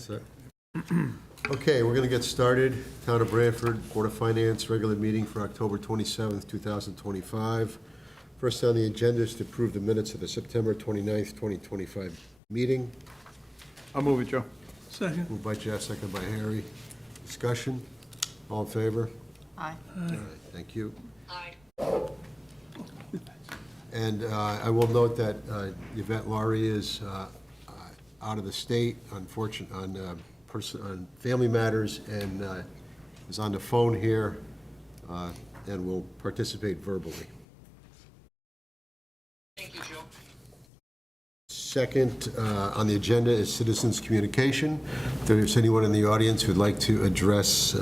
Set. Okay, we're going to get started. Town of Branford Board of Finance regular meeting for October 27th, 2025. First on the agenda is to approve the minutes of the September 29th, 2025 meeting. I'll move it, Joe. Second. Moved by Jeff, second by Harry. Discussion? All in favor? Aye. All right, thank you. Aye. And I will note that Yvette Laurie is out of the state, on family matters, and is on the phone here and will participate verbally. Thank you, Joe. Second on the agenda is citizens' communication. If there's anyone in the audience who'd like to address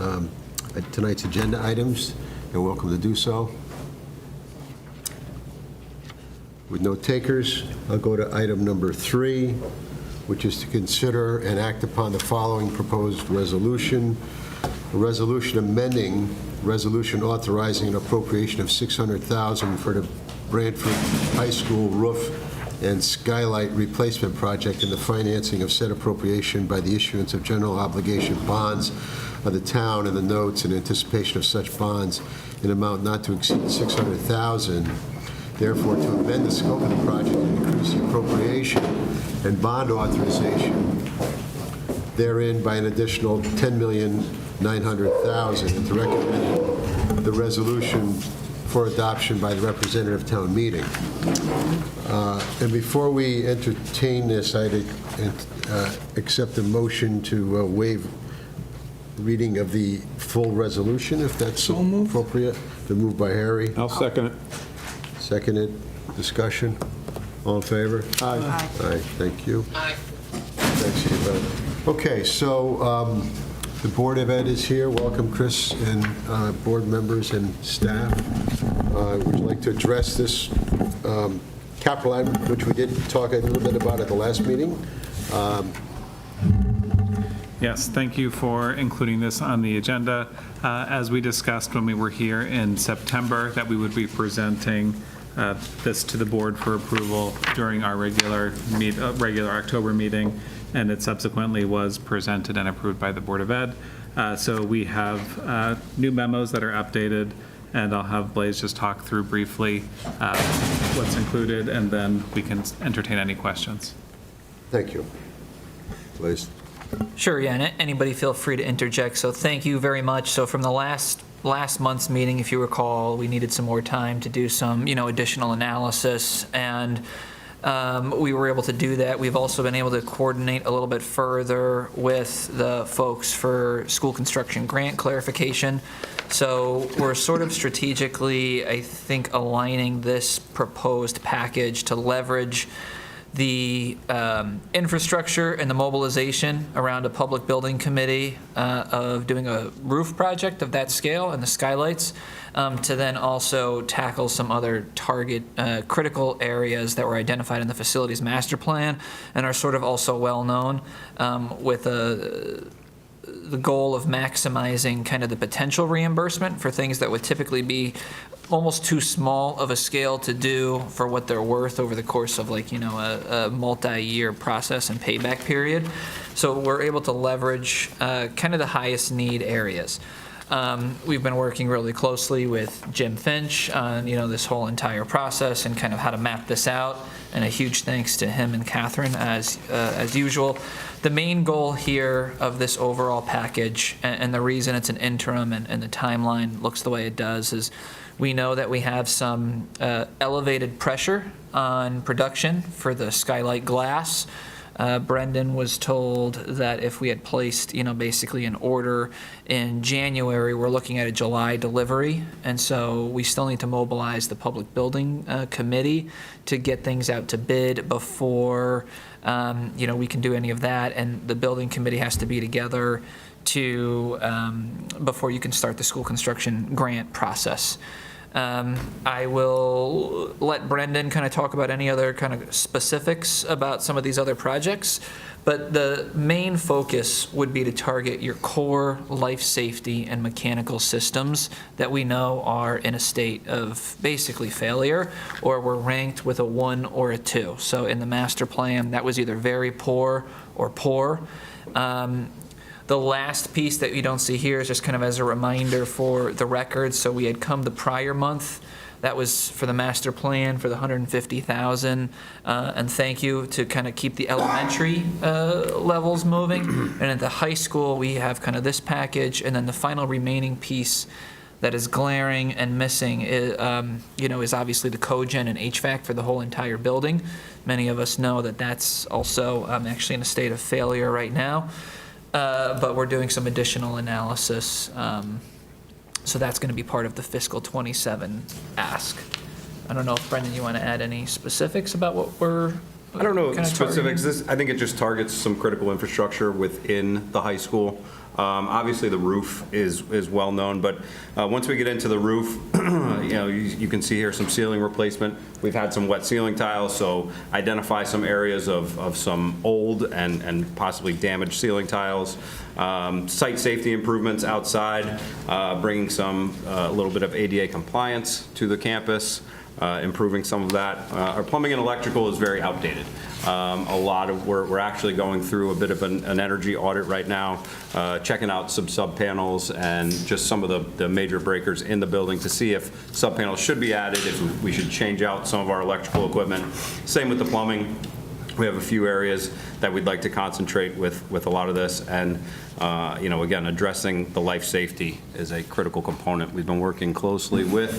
tonight's agenda items, you're welcome to do so. With no takers, I'll go to item number 3, which is to consider and act upon the following proposed resolution. A resolution amending resolution authorizing an appropriation of $600,000 for the Branford High School roof and skylight replacement project and the financing of said appropriation by the issuance of general obligation bonds of the town and the notes in anticipation of such bonds in amount not to exceed $600,000. Therefore, to amend the scope of the project and increase the appropriation and bond authorization therein by an additional $10,900,000, and to recommend the resolution for adoption by the representative town meeting. And before we entertain this, I'd accept a motion to waive reading of the full resolution, if that's So moved. appropriate. Been moved by Harry. I'll second it. Seconded. Discussion? All in favor? Aye. Aye. Aye, thank you. Aye. Thanks, Eva. Okay, so the Board of Ed is here. Welcome, Chris, and board members and staff. Would you like to address this capital item, which we did talk a little bit about at the last meeting? Yes, thank you for including this on the agenda. As we discussed when we were here in September, that we would be presenting this to the board for approval during our regular October meeting, and it subsequently was presented and approved by the Board of Ed. So we have new memos that are updated, and I'll have Blaze just talk through briefly what's included, and then we can entertain any questions. Thank you. Please. Sure, yeah, and anybody feel free to interject. So thank you very much. So from the last month's meeting, if you recall, we needed some more time to do some, additional analysis, and we were able to do that. We've also been able to coordinate a little bit further with the folks for school construction grant clarification. So we're sort of strategically, I think, aligning this proposed package to leverage the infrastructure and the mobilization around a public building committee of doing a roof project of that scale and the skylights, to then also tackle some other target critical areas that were identified in the facilities master plan and are sort of also well known, with the goal of maximizing kind of the potential reimbursement for things that would typically be almost too small of a scale to do for what they're worth over the course of a multi-year process and payback period. So we're able to leverage kind of the highest need areas. We've been working really closely with Jim Finch on this whole entire process and kind of how to map this out, and a huge thanks to him and Catherine as usual. The main goal here of this overall package, and the reason it's an interim and the timeline looks the way it does, is we know that we have some elevated pressure on production for the skylight glass. Brendan was told that if we had placed, basically an order in January, we're looking at a July delivery. And so we still need to mobilize the public building committee to get things out to bid before, we can do any of that. And the building committee has to be together before you can start the school construction grant process. I will let Brendan kind of talk about any other kind of specifics about some of these other projects, but the main focus would be to target your core life safety and mechanical systems that we know are in a state of basically failure, or were ranked with a 1 or a 2. So in the master plan, that was either very poor or poor. The last piece that you don't see here is just kind of as a reminder for the record. So we had come the prior month. That was for the master plan for the 150,000. And thank you to kind of keep the elementary levels moving. And at the high school, we have kind of this package. And then the final remaining piece that is glaring and missing is, is obviously the cogen and HVAC for the whole entire building. Many of us know that that's also actually in a state of failure right now. But we're doing some additional analysis. So that's going to be part of the fiscal '27 ask. I don't know if, Brendan, you want to add any specifics about what we're I don't know kinda specifics. targeting? I think it just targets some critical infrastructure within the high school. Obviously, the roof is well-known, but once we get into the roof, you can see here some ceiling replacement. We've had some wet ceiling tiles, so identify some areas of some old and possibly damaged ceiling tiles. Site safety improvements outside, bringing a little bit of ADA compliance to the campus. Improving some of that. Our plumbing and electrical is very outdated. We're actually going through a bit of an energy audit right now, checking out some sub-panels and just some of the major breakers in the building to see if sub-panels should be added, if we should change out some of our electrical equipment. Same with the plumbing. We have a few areas that we'd like to concentrate with a lot of this, and again, addressing the life safety is a critical component. We've been working closely with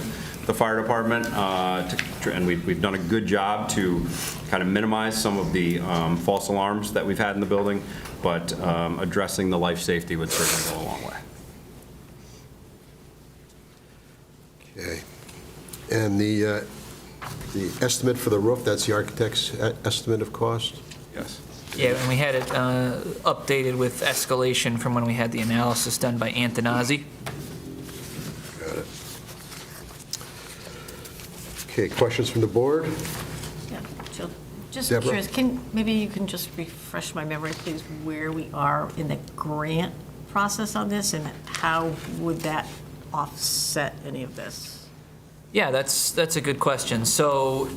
the fire department, and we've done a good job to kind of minimize some of the false alarms that we've had in the building, but addressing the life safety would certainly go a long way. Okay. And the estimate for the roof, that's the architect's estimate of cost? Yes. Yeah, and we had it updated with escalation from when we had the analysis done by Antonazzi. Got it. Okay, questions from the board? Yeah, Jill, just Deborah? curious, maybe you can just refresh my memory, please, where we are in the grant process on this, and how would that offset any of this? Yeah, that's a good question. So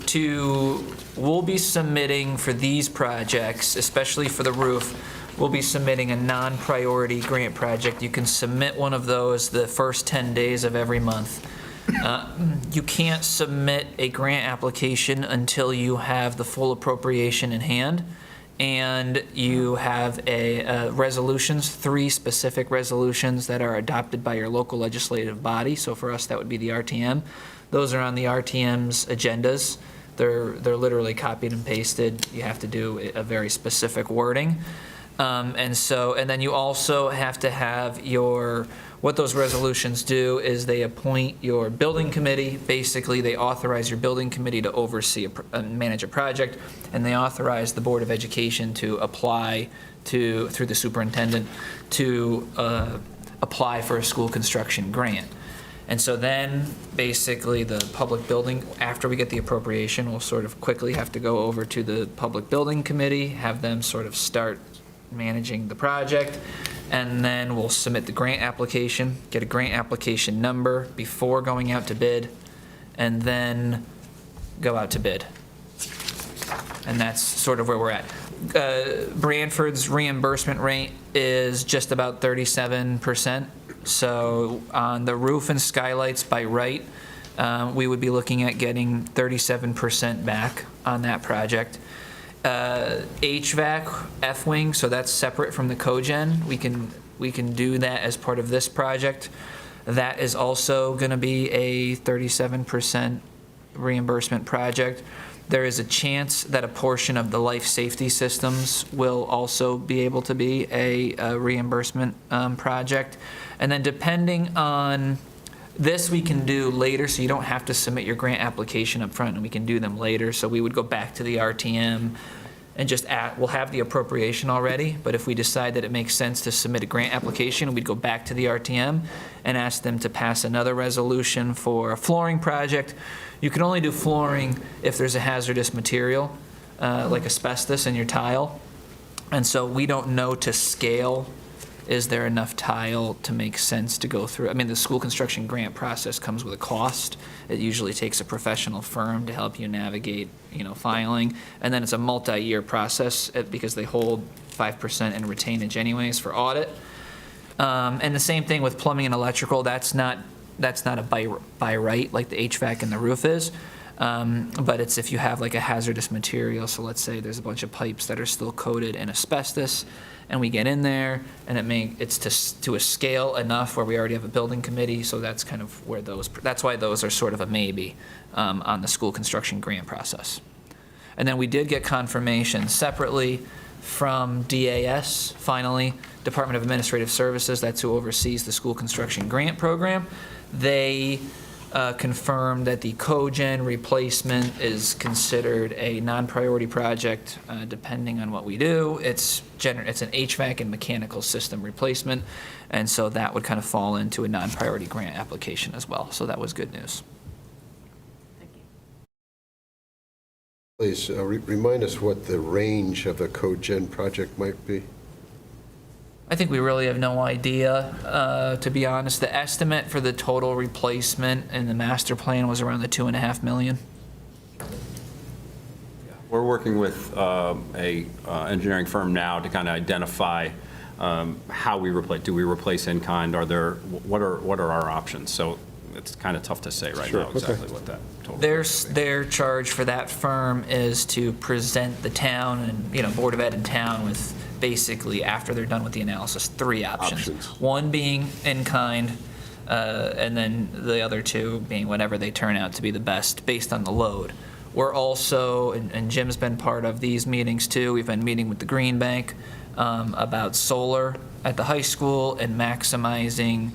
we'll be submitting for these projects, especially for the roof, we'll be submitting a non-priority grant project. You can submit one of those the first 10 days of every month. You can't submit a grant application until you have the full appropriation in hand, and you have resolutions, 3 specific resolutions that are adopted by your local legislative body. So for us, that would be the RTM. Those are on the RTM's agendas. They're literally copied and pasted. You have to do a very specific wording. And then you also have to have what those resolutions do is they appoint your building committee. Basically, they authorize your building committee to oversee and manage a project, and they authorize the Board of Education to apply through the superintendent to apply for a school construction grant. And so then, basically, the public building, after we get the appropriation, we'll sort of quickly have to go over to the public building committee, have them sort of start managing the project, and then we'll submit the grant application, get a grant application number before going out to bid, and then go out to bid. And that's sort of where we're at. Branford's reimbursement rate is just about 37%. So on the roof and skylights by right, we would be looking at getting 37% back on that project. HVAC, F-wing, so that's separate from the cogen. We can do that as part of this project. That is also going to be a 37% reimbursement project. There is a chance that a portion of the life safety systems will also be able to be a reimbursement project. And then depending on this, we can do later, so you don't have to submit your grant application up front, and we can do them later. So we would go back to the RTM and we'll have the appropriation already, but if we decide that it makes sense to submit a grant application, we'd go back to the RTM and ask them to pass another resolution for a flooring project. You can only do flooring if there's a hazardous material, like asbestos in your tile. And so we don't know to scale is there enough tile to make sense to go through? I mean, the school construction grant process comes with a cost. It usually takes a professional firm to help you navigate, filing. And then it's a multi-year process because they hold 5% in retainage anyways for audit. And the same thing with plumbing and electrical. That's not a by right like the HVAC and the roof is. But it's if you have like a hazardous material, so let's say there's a bunch of pipes that are still coated in asbestos, and we get in there, and it's to a scale enough where we already have a building committee, so that's kind of where that's why those are sort of a maybe on the school construction grant process. And then we did get confirmation separately from DAS, finally, Department of Administrative Services, that's who oversees the school construction grant program. They confirmed that the cogen replacement is considered a non-priority project depending on what we do. It's an HVAC and mechanical system replacement, and so that would kind of fall into a non-priority grant application as well. So that was good news. Thank you. Please remind us what the range of the cogen project might be. I think we really have no idea, to be honest. The estimate for the total replacement in the master plan was around the $2.5 million. We're working with a engineering firm now to kind of identify how we replace. Do we replace in kind? What are our options? So it's kind of tough to say right Sure, now exactly what that total. Their charge for that firm is to present the town and Board of Ed and town with basically, after they're done with the analysis, 3 options. One being in kind, and then the other 2 being whatever they turn out to be the best based on the load. We're also, and Jim's been part of these meetings too, we've been meeting with the Green Bank about solar at the high school and maximizing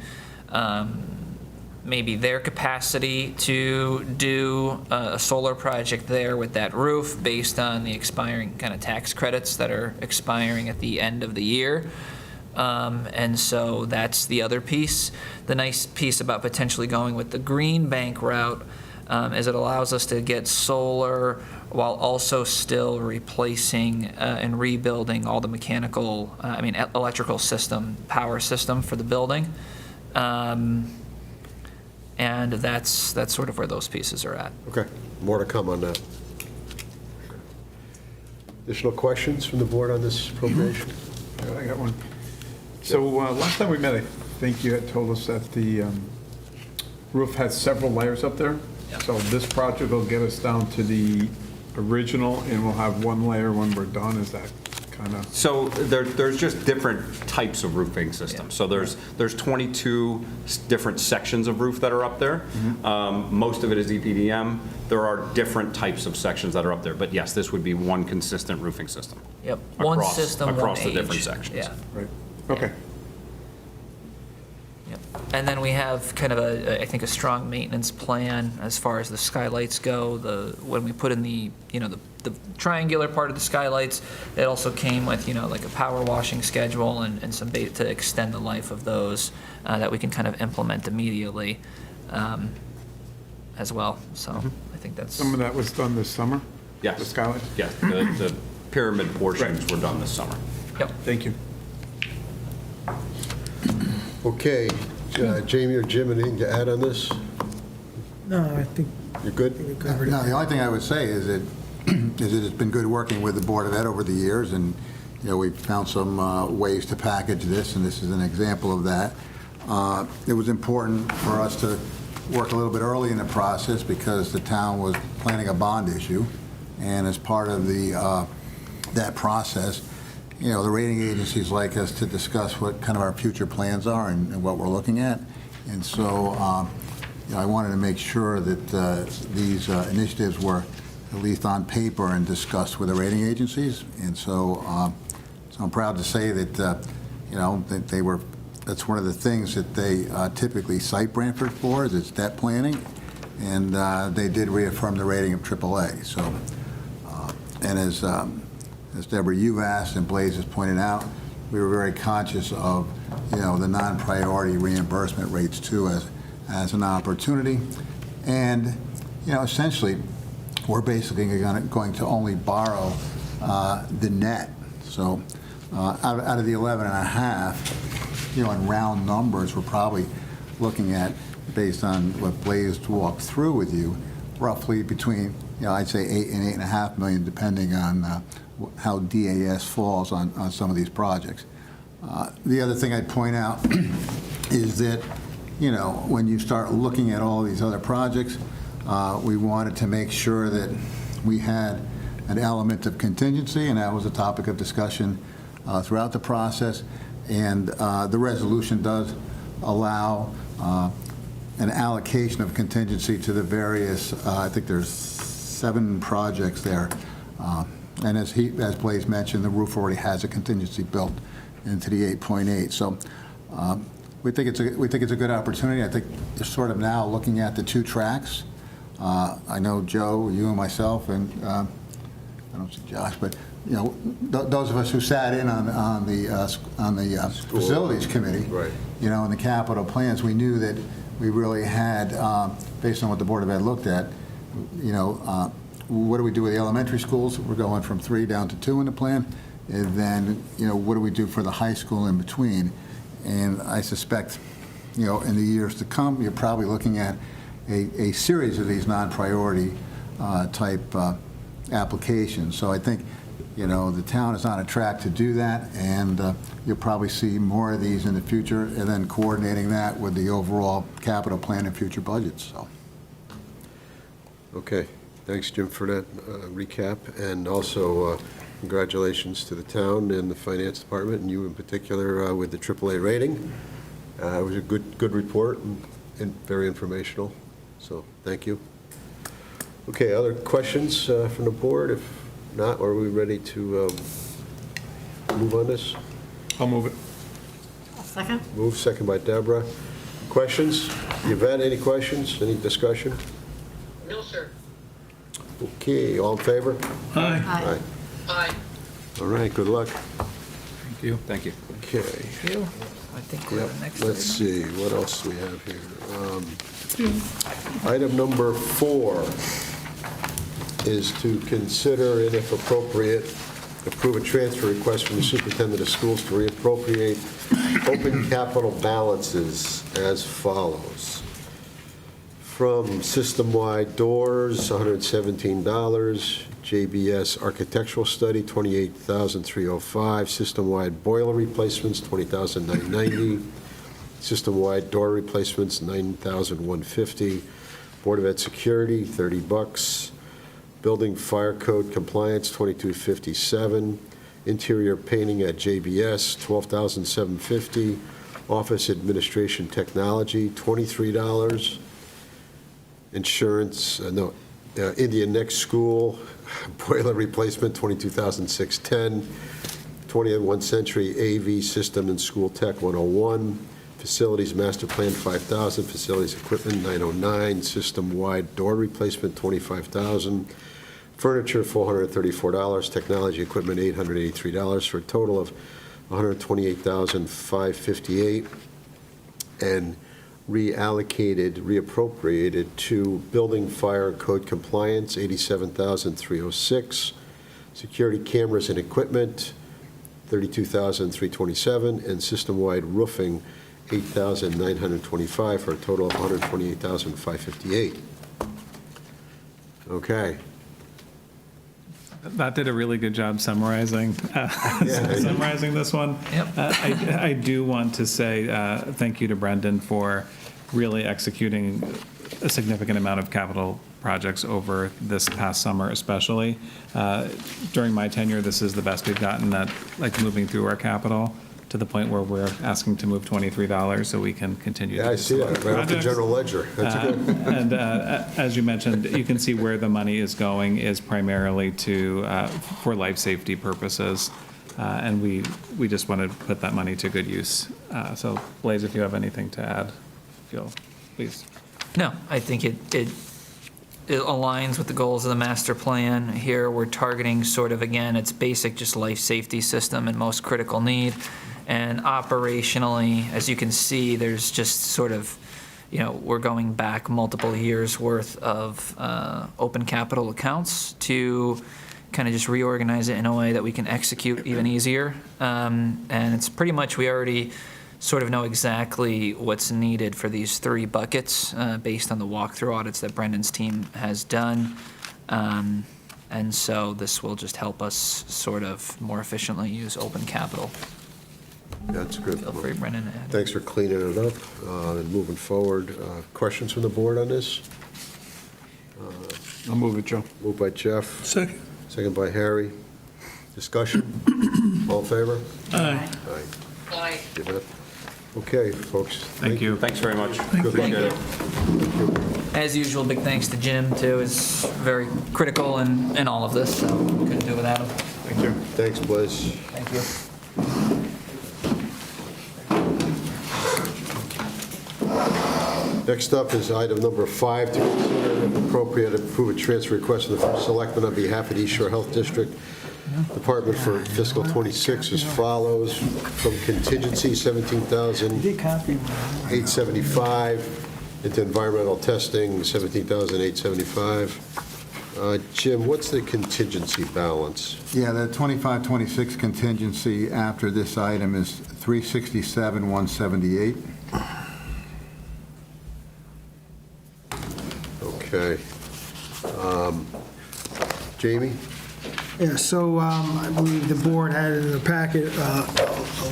maybe their capacity to do a solar project there with that roof based on the expiring kind of tax credits that are expiring at the end of the year. And so that's the other piece. The nice piece about potentially going with the Green Bank route is it allows us to get solar while also still replacing and rebuilding all the mechanical, electrical system, power system for the building. And that's sort of where those pieces are at. Okay, more to come on that. Additional questions from the board on this appropriation? Yeah, I got one. So last time we met, I think you had told us that the roof has several layers up there. Yeah. So this project will get us down to the original, and we'll have 1 layer when we're done. Is that kind of? So there's just different types of roofing systems. So there's 22 different sections of roof that are up there. Most of it is EPDM. There are different types of sections that are up there. But yes, this would be one consistent roofing system. Yep, one Across- system, one across the age. different sections. Yeah. Right, okay. Yep. And then we have kind of I think a strong maintenance plan as far as the skylights go. When we put in the triangular part of the skylights, it also came with, like a power washing schedule and some to extend the life of those that we can kind of implement immediately as well. So I think that's. Some of that was done this summer? Yes. The skylight? Yes, the pyramid portions were done this summer. Yep. Thank you. Okay, Jamie or Jim, anything to add on this? No, I think You're good? we covered No, it. the only thing I would say is that it's been good working with the Board of Ed over the years, and, we've found some ways to package this, and this is an example of that. It was important for us to work a little bit early in the process because the town was planning a bond issue, and as part of that process, the rating agencies like us to discuss what kind of our future plans are and what we're looking at. And so I wanted to make sure that these initiatives were at least on paper and discussed with the rating agencies. And so I'm proud to say that, that they were, that's one of the things that they typically cite Branford for, is its debt planning. And they did reaffirm the rating of AAA. So, and as Deborah, you've asked and Blaze has pointed out, we were very conscious of, the non-priority reimbursement rates too as an opportunity. And, essentially, we're basically going to only borrow the net. So out of the 11.5, in round numbers, we're probably looking at, based on what Blaze walked through with you, roughly between, I'd say 8 and 8.5 million, depending on how DAS falls on some of these projects. The other thing I'd point out is that, when you start looking at all these other projects, we wanted to make sure that we had an element of contingency, and that was a topic of discussion throughout the process. And the resolution does allow an allocation of contingency to the various, I think there's 7 projects there. And as Blaze mentioned, the roof already has a contingency built into the 8.8. So we think it's a good opportunity. I think they're sort of now looking at the 2 tracks. I know Joe, you and myself, and I don't see Josh, but those of us who sat in on the facilities committee, Right. And the capital plans, we knew that we really had, based on what the Board of Ed looked at, what do we do with the elementary schools? We're going from 3 down to 2 in the plan. And then, what do we do for the high school in between? And I suspect, in the years to come, you're probably looking at a series of these non-priority type applications. So I think, the town is on a track to do that, and you'll probably see more of these in the future, and then coordinating that with the overall capital plan and future budgets, so. Okay, thanks, Jim, for that recap, and also congratulations to the town and the finance department, and you in particular with the AAA rating. It was a good report and very informational, so thank you. Okay, other questions from the board? If not, are we ready to move on this? I'll move it. Second? Move, second by Deborah. Questions? Yvette, any questions? Any discussion? No, sir. Okay, all in favor? Aye. Aye. All right, good luck. Thank you. Thank you. Okay. I think we're Yep, the next let's item. see, what else do we have here? Item number 4 is to consider and, if appropriate, approve a transfer request from the superintendent of schools to reappropriate open capital balances as follows. From system-wide doors, $117. JBS architectural study, $28,305. System-wide boiler replacements, $20,990. System-wide door replacements, $9,150. Board of Ed security, $30. Building fire code compliance, $22,57. Interior painting at JBS, $12,750. Office administration technology, $23. Insurance, Indian Neck School, boiler replacement, $22,610. 21st Century AV System and School Tech, $101. Facilities Master Plan, $5,000. Facilities Equipment, $909. System-wide door replacement, $25,000. Furniture, $434. Technology equipment, $883, for a total of $128,558. And reappropriated to building, fire, and code compliance, $87,306. Security cameras and equipment, $32,327, and system-wide roofing, $8,925, for a total of $128,558. Okay. That did a really good job summarizing this one. Yep. I do want to say thank you to Brendan for really executing a significant amount of capital projects over this past summer, especially. During my tenure, this is the best we've gotten at moving through our capital, to the point where we're asking to move $23 so we can continue. Yeah, I see that, right off the general ledger. That's good. And as you mentioned, you can see where the money is going is primarily for life safety purposes. And we just want to put that money to good use. So Blaze, if you have anything to add, please. No, I think it aligns with the goals of the master plan. Here, we're targeting sort of, again, it's basic, just life safety system and most critical need. And operationally, as you can see, there's just sort of, we're going back multiple years' worth of open capital accounts to kind of just reorganize it in a way that we can execute even easier. And it's pretty much, we already sort of know exactly what's needed for these 3 buckets based on the walkthrough audits that Brendan's team has done. And so this will just help us sort of more efficiently use open capital. That's good. Feel free, Brendan, to add. Thanks for cleaning it up and moving forward. Questions from the board on this? I'll move it, Joe. Moved by Jeff, Second. second by Harry. Discussion? All in favor? Aye. Aye. Aye. Give it. Okay, folks. Thank you. Thanks very much. Good luck. Appreciate it. As usual, big thanks to Jim, too, is very critical in all of this, so couldn't do it without him. Thank you. Thanks, Blaise. Thank you. Next up is item number 5, to consider and if appropriate approve a transfer request from the First Selectman on behalf of the East Shore Health District Department for fiscal '26 as follows. From contingency, $17,875, into environmental testing, $17,875. Jim, what's the contingency balance? Yeah, the 25-26 contingency after this item is $367,178. Okay. Jamie? Yeah, so I believe the board had in the packet a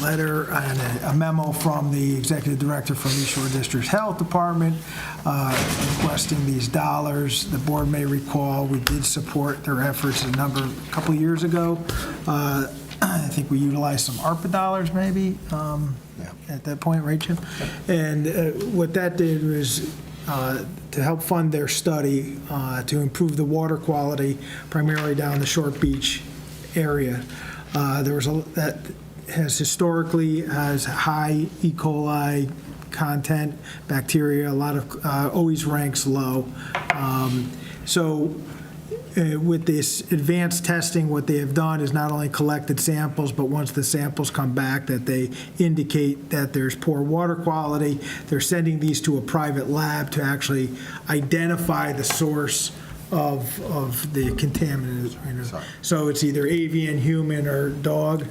letter and a memo from the executive director from East Shore District Health Department requesting these dollars. The board may recall we did support their efforts a couple of years ago. I think we utilized some ARPA dollars maybe at that point, right, Jim? And what that did was to help fund their study to improve the water quality, primarily down the Short Beach area. That has historically has high E. coli content, bacteria, a lot of always ranks low. With this advanced testing, what they have done is not only collected samples, but once the samples come back that they indicate that there's poor water quality, they're sending these to a private lab to actually identify the source of the contaminant. So it's either avian, human, or dog,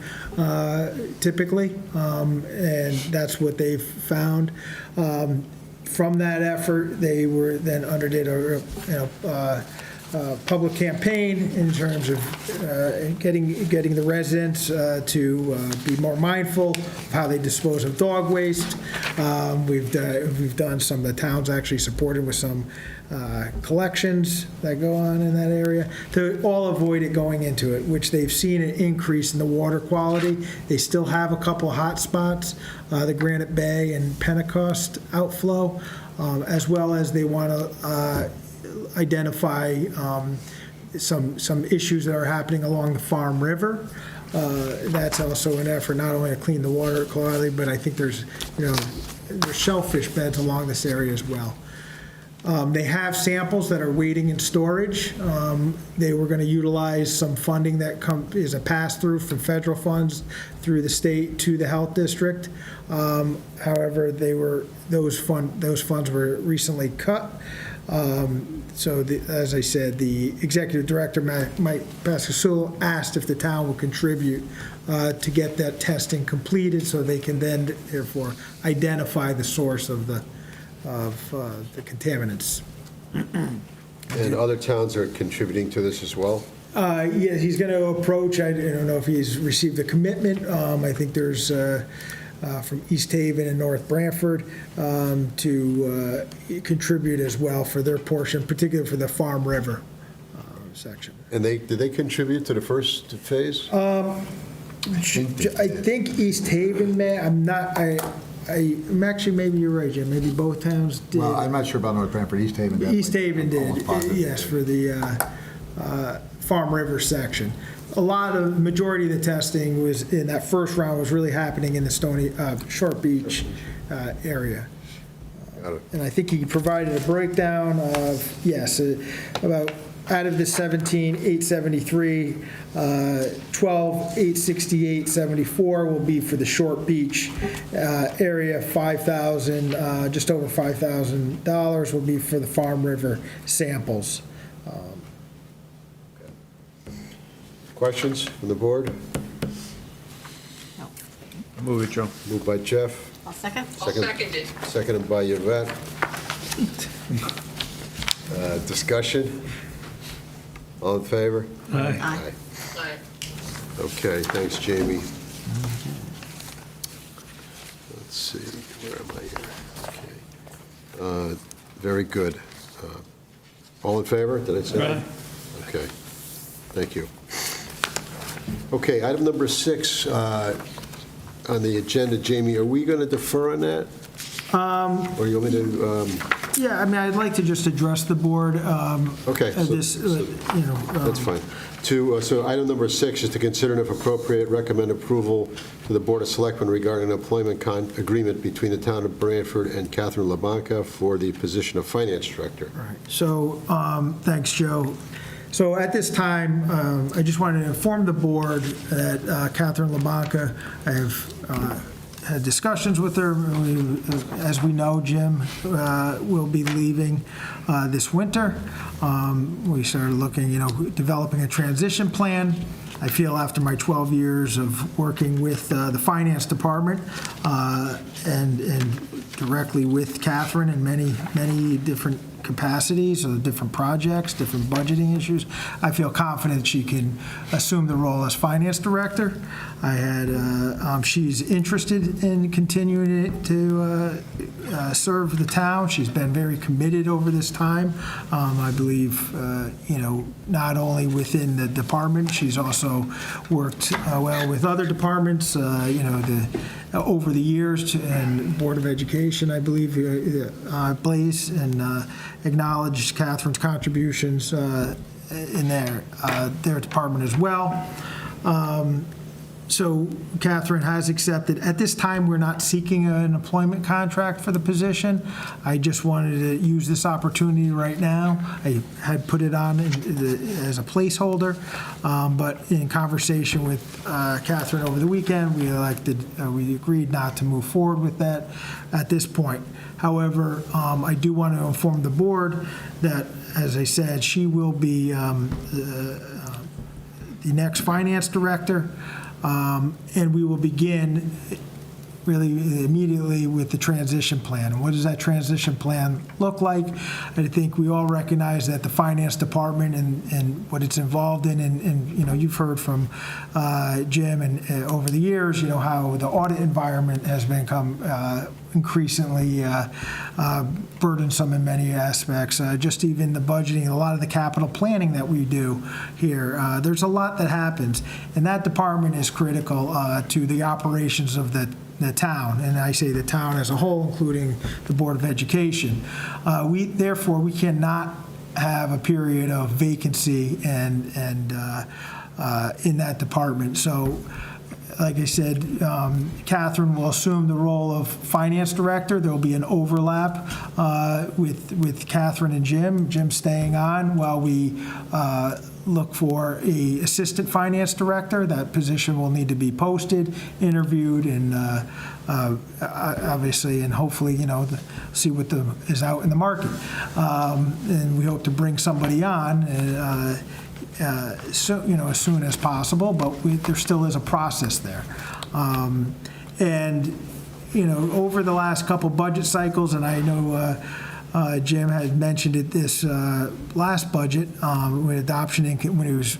typically, and that's what they've found. From that effort, they were then underdid a public campaign in terms of getting the residents to be more mindful of how they dispose of dog waste. We've done some of the towns actually supported with some collections that go on in that area to all avoid it going into it, which they've seen an increase in the water quality. They still have a couple of hot spots, the Granite Bay and Pentecost outflow, as well as they want to identify some issues that are happening along the Farm River. That's also an effort not only to clean the water quality, but I think there's shellfish beds along this area as well. They have samples that are waiting in storage. They were going to utilize some funding that is a pass-through from federal funds through the state to the health district. However, those funds were recently cut. As I said, the executive director, Mike Pascasula, asked if the town would contribute to get that testing completed so they can then, therefore, identify the source of the contaminants. And other towns are contributing to this as well? Yeah, he's going to approach, I don't know if he's received a commitment. I think there's from East Haven and North Branford to contribute as well for their portion, particularly for the Farm River section. And did they contribute to the first phase? I think East Haven may. I'm actually, maybe you're right, Jim. Maybe both towns did. Well, I'm not sure about North Branford. East Haven definitely. East Haven did, Almost positive yes, did. for the Farm River section. Majority of the testing was in that first round was really happening in the Short Beach area. Got it. And I think he provided a breakdown of, yes, about out of the 17,873, 12,868.74 will be for the Short Beach area. 5,000, just over $5,000 will be for the Farm River samples. Questions from the board? Move it, Joe. Moved by Jeff, I'll second. I'll second it. Seconded by Yvette. Discussion? All in favor? Aye. Aye. Okay, thanks, Jamie. Let's see, where am I here? Okay. Very good. All in favor, did I say? Aye. Okay, thank you. Okay, item number 6 on the agenda, Jamie, are we going to defer on that? Or you want me to, Yeah, I mean, I'd like to just address the board. Okay, so- This, that's fine. So item number 6 is to consider and if appropriate, recommend approval to the Board of Selectmen regarding an employment agreement between the town of Branford and Catherine LaBanca for the position of Finance Director. So, thanks, Joe. So at this time, I just wanted to inform the board that Catherine LaBanca, I have had discussions with her. As we know, Jim will be leaving this winter. We started looking, developing a transition plan. I feel after my 12 years of working with the finance department and directly with Catherine in many different capacities or different projects, different budgeting issues, I feel confident she can assume the role as finance director. She's interested in continuing to serve the town. She's been very committed over this time. I believe, not only within the department, she's also worked well with other departments, over the years, and Board of Education, I believe, Blaze, and acknowledged Catherine's contributions in their department as well. So Catherine has accepted. At this time, we're not seeking an employment contract for the position. I just wanted to use this opportunity right now. I had put it on as a placeholder, but in conversation with Catherine over the weekend, we agreed not to move forward with that at this point. However, I do want to inform the board that, as I said, she will be the next finance director. And we will begin really immediately with the transition plan. And what does that transition plan look like? I think we all recognize that the finance department and what it's involved in, and you've heard from Jim and over the years, how the audit environment has become increasingly burdensome in many aspects. Just even the budgeting, a lot of the capital planning that we do here. There's a lot that happens, and that department is critical to the operations of the town, and I say the town as a whole, including the Board of Education. Therefore, we cannot have a period of vacancy and in that department. So, like I said, Catherine will assume the role of finance director. There will be an overlap with Catherine and Jim. Jim staying on while we look for a assistant finance director. That position will need to be posted, interviewed, and obviously, and hopefully, see what is out in the market. And we hope to bring somebody on. As soon as possible, but there still is a process there. Over the last couple budget cycles, and I know Jim had mentioned it this last budget with adoption, when he was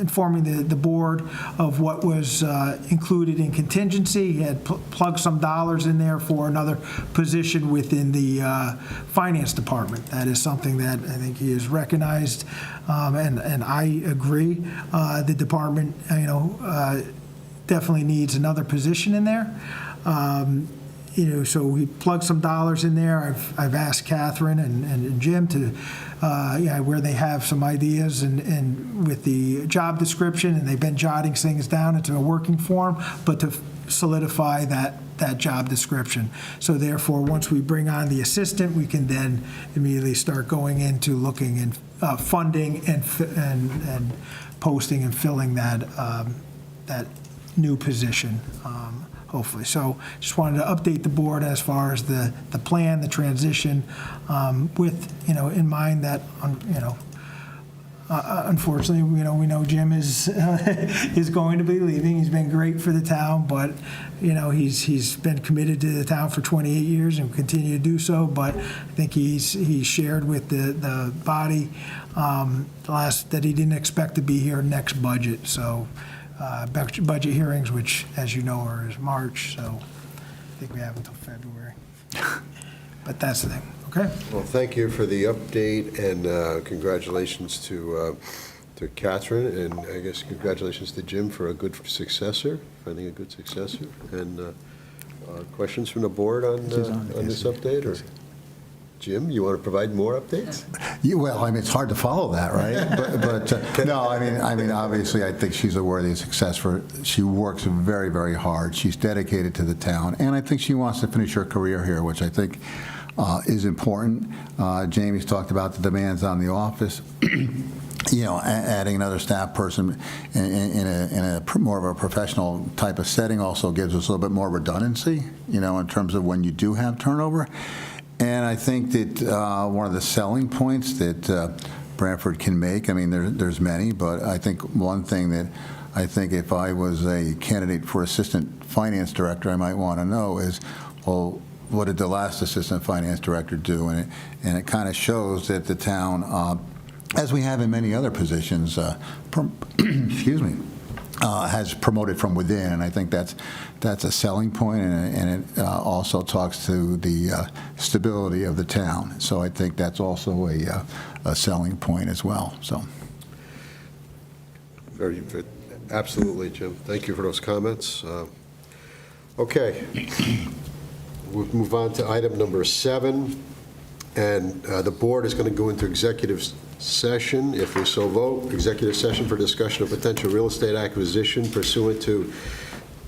informing the board of what was included in contingency. He had plugged some dollars in there for another position within the finance department. That is something that I think he has recognized, and I agree. The department, definitely needs another position in there. So we plugged some dollars in there. I've asked Catherine and Jim to, where they have some ideas and with the job description, and they've been jotting things down into a working form, but to solidify that job description. So therefore, once we bring on the assistant, we can then immediately start going into looking and funding and posting and filling that new position. Hopefully. So just wanted to update the board as far as the plan, the transition, with, in mind that, unfortunately, we know Jim is is going to be leaving. He's been great for the town, but he's been committed to the town for 28 years and will continue to do so. But I think he's shared with the body that he didn't expect to be here next budget. So budget hearings, which as you know are March, so I think we have until February. But that's the thing. Okay. Well, thank you for the update, and congratulations to Catherine, and I guess congratulations to Jim for a good successor, finding a good successor. And questions from the board on this update? Or Jim, you want to provide more updates? Well, I mean, it's hard to follow that, right? But no, I mean, obviously, I think she's a worthy successor. She works very, very hard. She's dedicated to the town, and I think she wants to finish her career here, which I think is important. Jamie's talked about the demands on the office. Adding another staff person in a more of a professional type of setting also gives us a little bit more redundancy, in terms of when you do have turnover. And I think that one of the selling points that Branford can make, I mean, there's many, but I think one thing that I think if I was a candidate for assistant finance director, I might want to know is, well, what did the last assistant finance director do? And it kind of shows that the town, as we have in many other positions, excuse me, has promoted from within, and I think that's a selling point, and it also talks to the stability of the town. So I think that's also a selling point as well. So. Very good. Absolutely, Jim. Thank you for those comments. Okay. We'll move on to item number 7, and the board is going to go into executive session, if we so vote, executive session for discussion of potential real estate acquisition pursuant to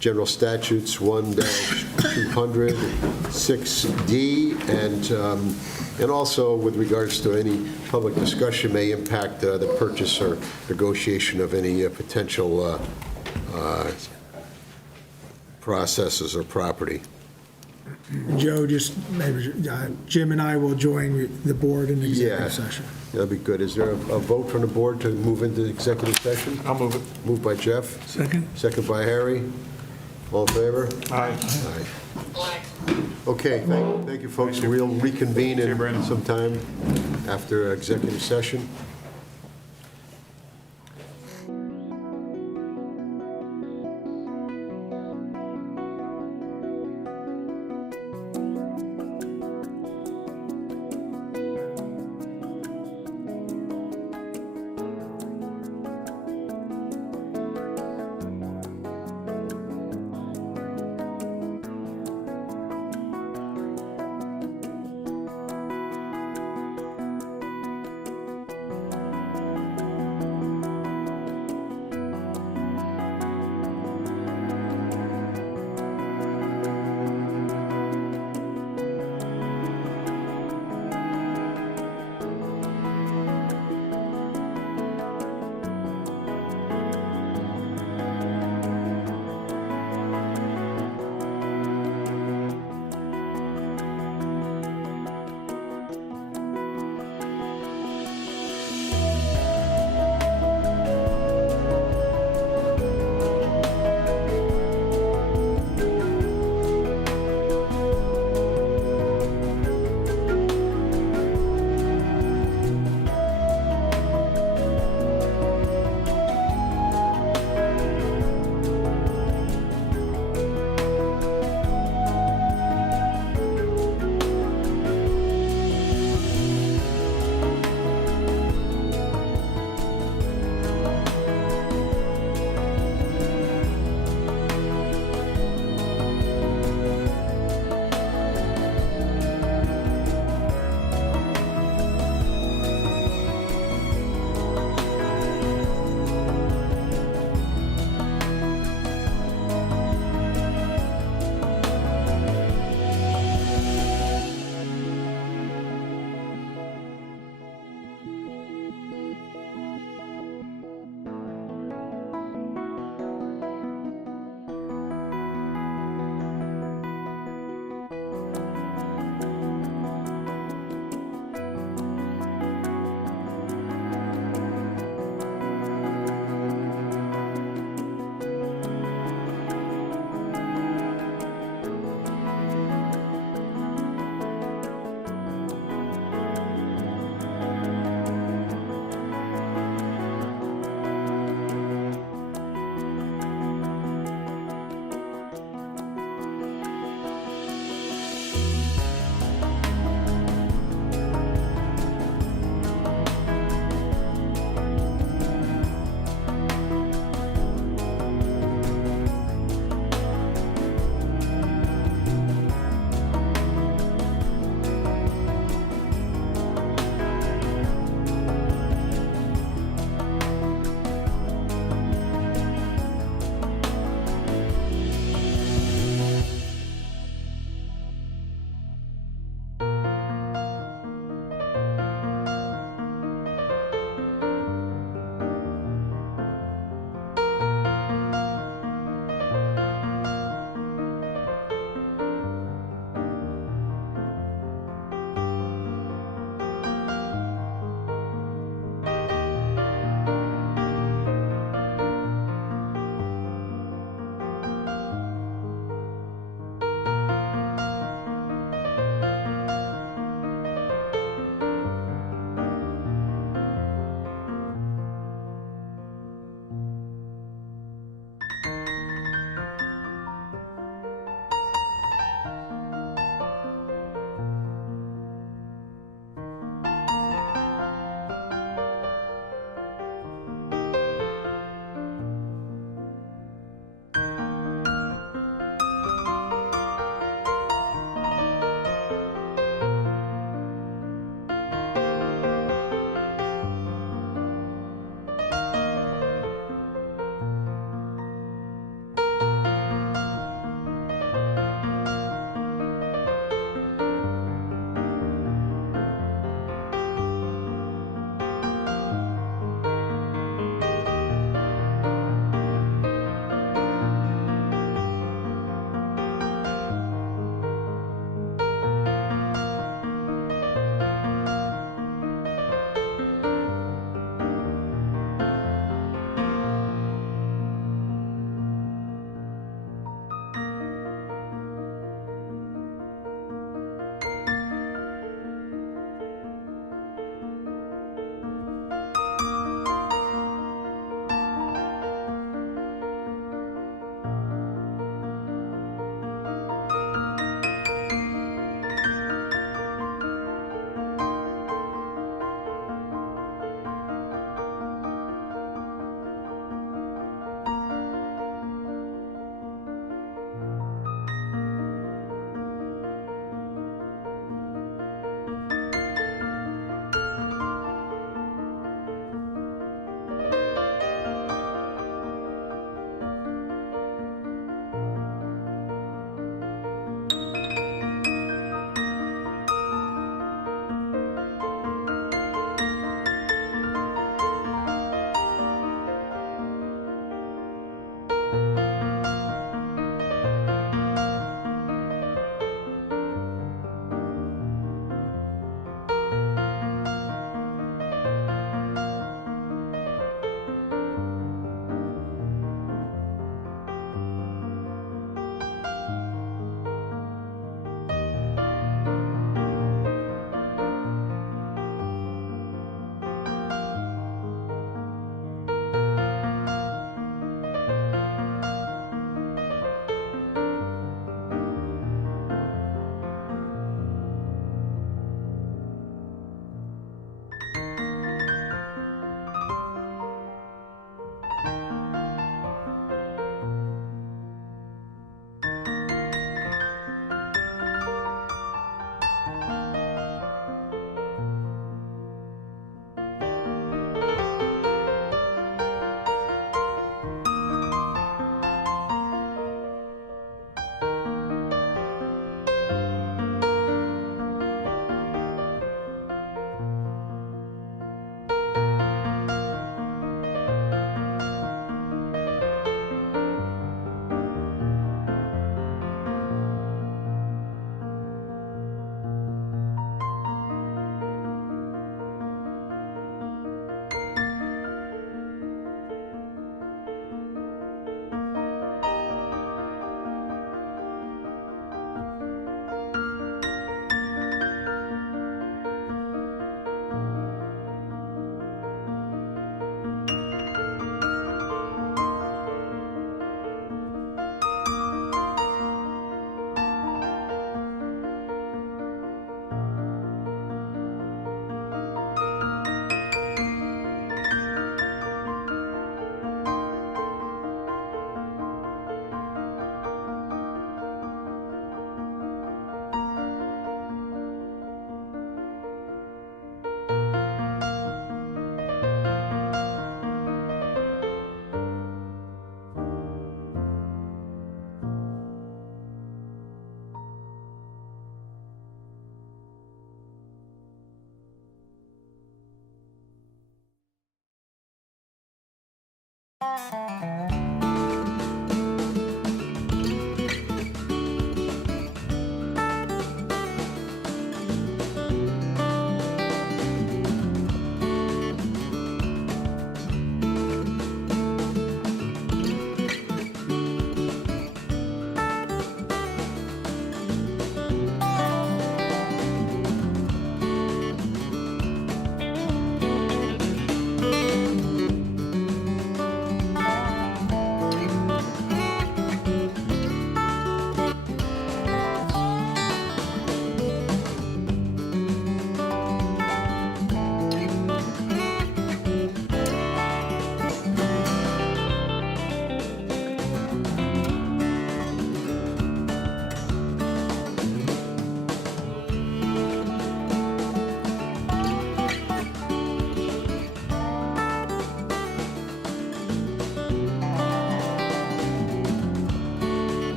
General Statutes 1-200, 6D, and also with regards to any public discussion may impact the purchase or negotiation of any potential processes or property. Joe, just maybe Jim and I will join the board in executive session. That'd be good. Is there a vote from the board to move into executive session? I'll move it. Moved by Jeff. Second. Second by Harry. All in favor? Aye. Aye. Okay, thank you, folks. We'll reconvene in some time after executive session.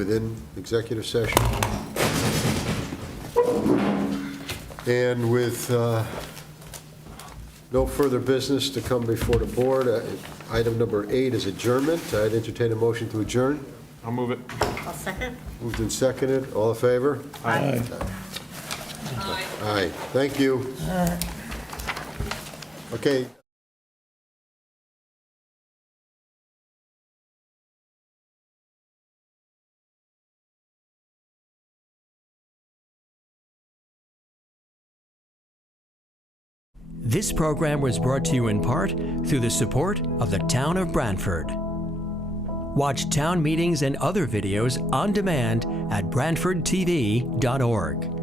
within executive session. And with no further business to come before the board, item number 8 is adjournment. I'd entertain a motion to adjourn. I'll move it. I'll second. Moved and seconded. All in favor? Aye. Aye. Thank you. Okay. This program was brought to you in part through the support of the Town of Branford. Watch town meetings and other videos on demand at BranfordTV.org.